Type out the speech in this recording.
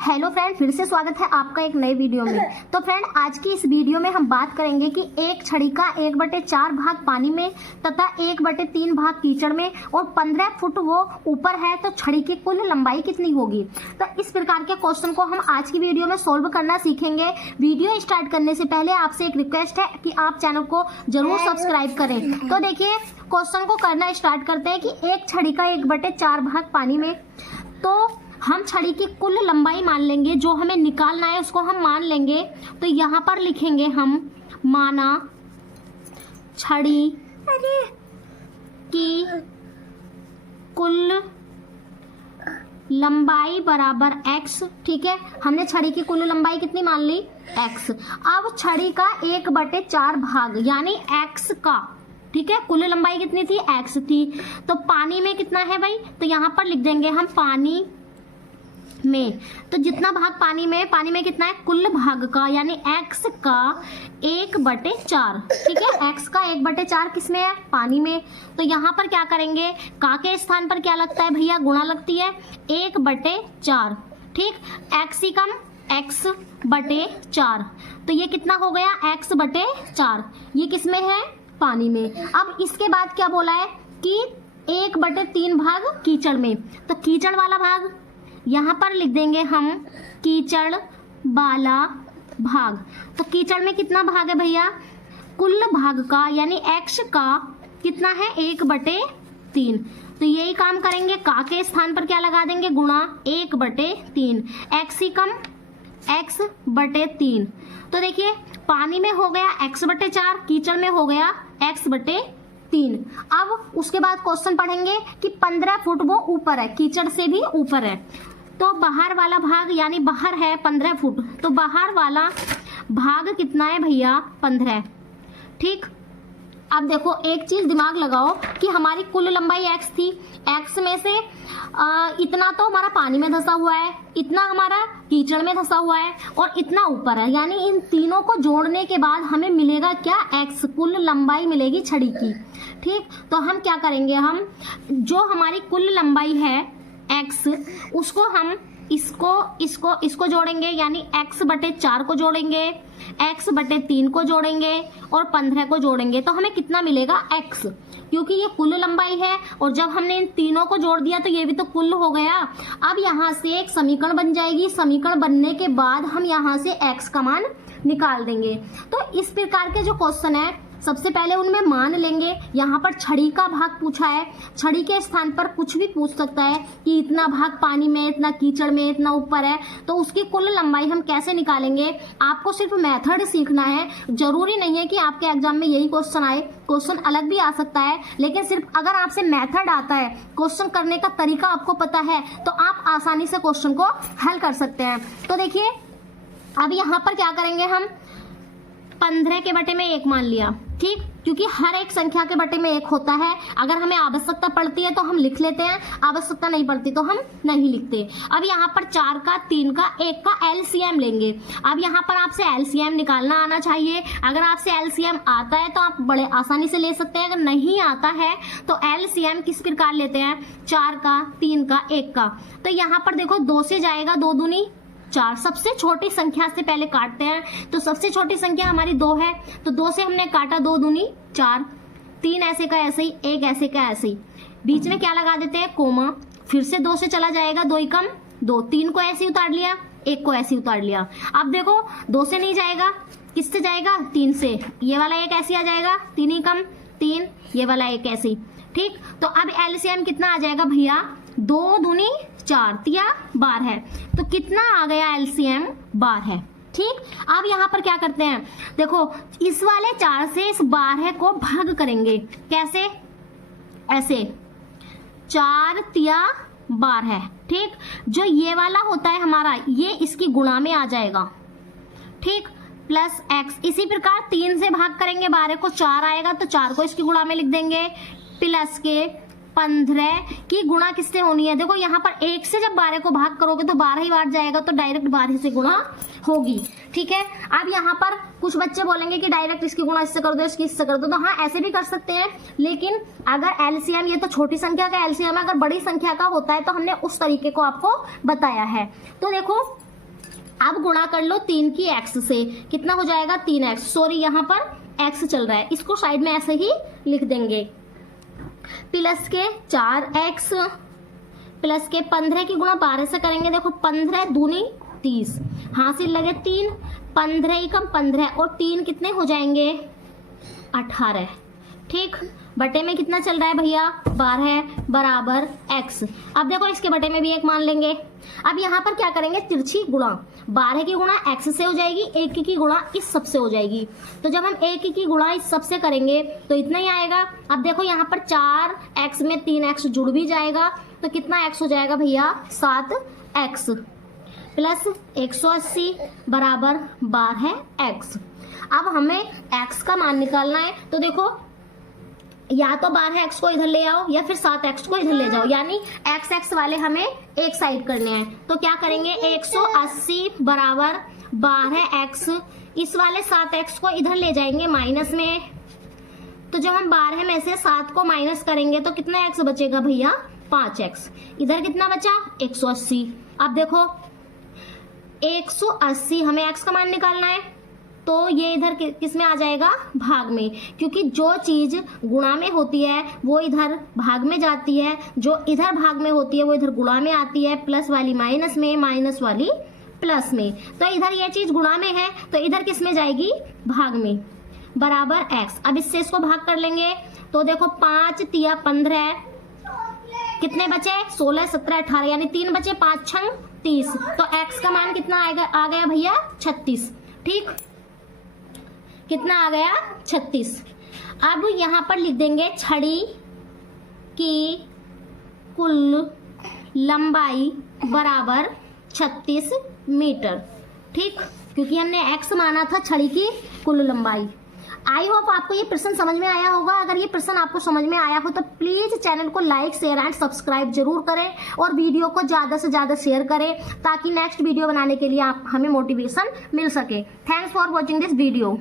Hello friend, फिर से स्वागत है आपका एक नए वीडियो में। तो फ्रेंड, आज की इस वीडियो में हम बात करेंगे कि एक छड़ी का 1/4 भाग पानी में तथा 1/3 भाग कीचड़ में और 15 फुट वो ऊपर है तो छड़ी की कुल लंबाई कितनी होगी। तो इस प्रकार के क्वेश्चन को हम आज की वीडियो में सोल्व करना सीखेंगे। वीडियो स्टार्ट करने से पहले आपसे एक रिक्वेस्ट है कि आप चैनल को जरूर सब्सक्राइब करें। तो देखिए, क्वेश्चन को करना स्टार्ट करते हैं कि एक छड़ी का 1/4 भाग पानी में, तो हम छड़ी की कुल लंबाई मान लेंगे। जो हमें निकालना है उसको हम मान लेंगे। तो यहाँ पर लिखेंगे हम माना छड़ी की कुल लंबाई बराबर x। ठीक है, हमने छड़ी की कुल लंबाई कितनी मान ली, x। अब छड़ी का 1/4 भाग यानी x का, ठीक है, कुल लंबाई कितनी थी, x थी। तो पानी में कितना है भाई, तो यहाँ पर लिख देंगे हम पानी में। तो जितना भाग पानी में कितना है, कुल भाग का यानी x का 1/4। ठीक है, x का 1/4 किसमें है, पानी में। तो यहाँ पर क्या करेंगे, का के स्थान पर क्या लगता है भैया, गुणा लगती है 1/4। ठीक, x ही कम x/4। तो ये कितना हो गया, x/4। ये किसमें है, पानी में। अब इसके बाद क्या बोला है कि 1/3 भाग कीचड़ में। तो कीचड़ वाला भाग यहाँ पर लिख देंगे हम कीचड़ वाला भाग। तो कीचड़ में कितना भाग है भैया, कुल भाग का यानी x का कितना है, 1/3। तो यही काम करेंगे, का के स्थान पर क्या लगा देंगे, गुणा 1/3। x ही कम x/3। तो देखिए, पानी में हो गया x/4, कीचड़ में हो गया x/3। अब उसके बाद क्वेश्चन पढ़ेंगे कि 15 फुट वो ऊपर है, कीचड़ से भी ऊपर है। तो बाहर वाला भाग यानी बाहर है 15 फुट, तो बाहर वाला भाग कितना है भैया, 15। ठीक, अब देखो एक चीज दिमाग लगाओ कि हमारी कुल लंबाई x थी, x में से इतना तो हमारा पानी में धंसा हुआ है, इतना हमारा कीचड़ में धंसा हुआ है और इतना ऊपर है। यानी इन तीनों को जोड़ने के बाद हमें मिलेगा क्या, x, कुल लंबाई मिलेगी छड़ी की। ठीक, तो हम क्या करेंगे, हम जो हमारी कुल लंबाई है x, उसको हम इसको जोड़ेंगे यानी x/4 को जोड़ेंगे, x/3 को जोड़ेंगे और 15 को जोड़ेंगे। तो हमें कितना मिलेगा, x, क्योंकि ये कुल लंबाई है और जब हमने इन तीनों को जोड़ दिया तो ये भी तो कुल हो गया। अब यहाँ से एक समीकरण बन जाएगी, समीकरण बनने के बाद हम यहाँ से x का मान निकाल देंगे। तो इस प्रकार के जो क्वेश्चन है सबसे पहले उनमें मान लेंगे। यहाँ पर छड़ी का भाग पूछा है, छड़ी के स्थान पर कुछ भी पूछ सकता है कि इतना भाग पानी में, इतना कीचड़ में, इतना ऊपर है, तो उसकी कुल लंबाई हम कैसे निकालेंगे। आपको सिर्फ मेथड सीखना है, जरूरी नहीं है कि आपके एग्जाम में यही क्वेश्चन आए, क्वेश्चन अलग भी आ सकता है। लेकिन सिर्फ अगर आपसे मेथड आता है, क्वेश्चन करने का तरीका आपको पता है, तो आप आसानी से क्वेश्चन को हल कर सकते हैं। तो देखिए, अब यहाँ पर क्या करेंगे हम, 15 के बटे में 1 मान लिया। ठीक, क्योंकि हर एक संख्या के बटे में 1 होता है। अगर हमें आवश्यकता पड़ती है तो हम लिख लेते हैं, आवश्यकता नहीं पड़ती तो हम नहीं लिखते। अब यहाँ पर 4 का, 3 का, 1 का LCM लेंगे। अब यहाँ पर आपसे LCM निकालना आना चाहिए। अगर आपसे LCM आता है तो आप बड़े आसानी से ले सकते हैं, अगर नहीं आता है तो LCM किस प्रकार लेते हैं, 4 का, 3 का, 1 का। तो यहाँ पर देखो 2 से जाएगा, 2 दूनी 4। सबसे छोटी संख्या से पहले काटते हैं। तो सबसे छोटी संख्या हमारी 2 है, तो 2 से हमने काटा, 2 दूनी 4, 3 ऐसे का ऐसे ही, 1 ऐसे का ऐसे ही। बीच में क्या लगा देते हैं, कोमा। फिर से 2 से चला जाएगा, 2 ही कम 2, 3 को ऐसे ही उतार लिया, 1 को ऐसे ही उतार लिया। अब देखो 2 से नहीं जाएगा, किससे जाएगा, 3 से। ये वाला 1 ऐसे आ जाएगा, 3 ही कम 3, ये वाला 1 ऐसे ही। ठीक, तो अब LCM कितना आ जाएगा भैया, 2 दूनी 4, 12 है। तो कितना आ गया, LCM 12 है। ठीक, अब यहाँ पर क्या करते हैं, देखो इस वाले 4 से इस 12 को भाग करेंगे। कैसे, ऐसे 4 तिया 12। ठीक, जो ये वाला होता है हमारा, ये इसकी गुणा में आ जाएगा। ठीक, प्लस x। इसी प्रकार 3 से भाग करेंगे 12 को, 4 आएगा तो 4 को इसकी गुणा में लिख देंगे, प्लस के 15 की गुणा किससे होनी है, देखो यहाँ पर 1 से जब 12 को भाग करोगे तो 12 ही बार जाएगा, तो डायरेक्ट 12 से गुणा होगी। ठीक है, अब यहाँ पर कुछ बच्चे बोलेंगे कि डायरेक्ट इसकी गुणा इससे कर दो, इससे कर दो, तो हाँ ऐसे भी कर सकते हैं। लेकिन अगर एलसीएम, ये तो छोटी संख्या का एलसीएम है, अगर बड़ी संख्या का होता है तो हमने उस तरीके को आपको बताया है। तो देखो अब गुणा कर लो 3 की x से, कितना हो जाएगा 3x। सॉरी यहाँ पर x चल रहा है, इसको साइड में ऐसे ही लिख देंगे। प्लस के 4x प्लस के 15 की गुणा 12 से करेंगे। देखो 15 दूनी 30, हासिल लगे 3, 15 ही कम 15 और 3 कितने हो जाएंगे 18। ठीक, बटे में कितना चल रहा है भैया 12 बराबर x। अब देखो इसके बटे में भी 1 मान लेंगे। अब यहाँ पर क्या करेंगे, तिरछी गुणा, 12 की गुणा x से हो जाएगी, 1 की गुणा इस सब से हो जाएगी। तो जब हम 1 की गुणा इस सब से करेंगे तो इतना ही आएगा। अब देखो यहाँ पर 4x में 3x जुड़ भी जाएगा, तो कितना x हो जाएगा भैया 7x प्लस 180 बराबर 12x। अब हमें x का मान निकालना है, तो देखो या तो 12x को इधर ले आओ या फिर 7x को इधर ले जाओ, यानी x वाले हमें एक साइड करने हैं। तो क्या करेंगे 180 बराबर 12x, इस वाले 7x को इधर ले जाएंगे माइनस में। तो जब हम 12 में से 7 को माइनस करेंगे तो कितना x बचेगा भैया 5x। इधर कितना बचा 180। अब देखो 180 हमें x का मान निकालना है, तो ये इधर किस में आ जाएगा भाग में, क्योंकि जो चीज गुणा में होती है वो इधर भाग में जाती है, जो इधर भाग में होती है वो इधर गुणा में आती है, प्लस वाली माइनस में, माइनस वाली प्लस में। तो इधर ये चीज गुणा में है तो इधर किस में जाएगी भाग में, बराबर x। अब इससे इसको भाग कर लेंगे, तो देखो 5 तिया 15, कितने बचे 16 17 18, यानी 3 बचे, 5 छंग 30। तो x का मान कितना आ गया भैया 36। ठीक, कितना आ गया 36। अब यहाँ पर लिख देंगे छड़ी की कुल लंबाई बराबर 36 मीटर। ठीक, क्योंकि हमने x माना था छड़ी की कुल लंबाई। आई होप आपको ये प्रश्न समझ में आया होगा। अगर ये प्रश्न आपको समझ में आया हो तो प्लीज चैनल को लाइक शेयर एंड सब्सक्राइब जरूर करें और वीडियो को ज्यादा से ज्यादा शेयर करें, ताकि नेक्स्ट वीडियो बनाने के लिए आप हमें मोटिवेशन मिल सके। Thanks for watching this video.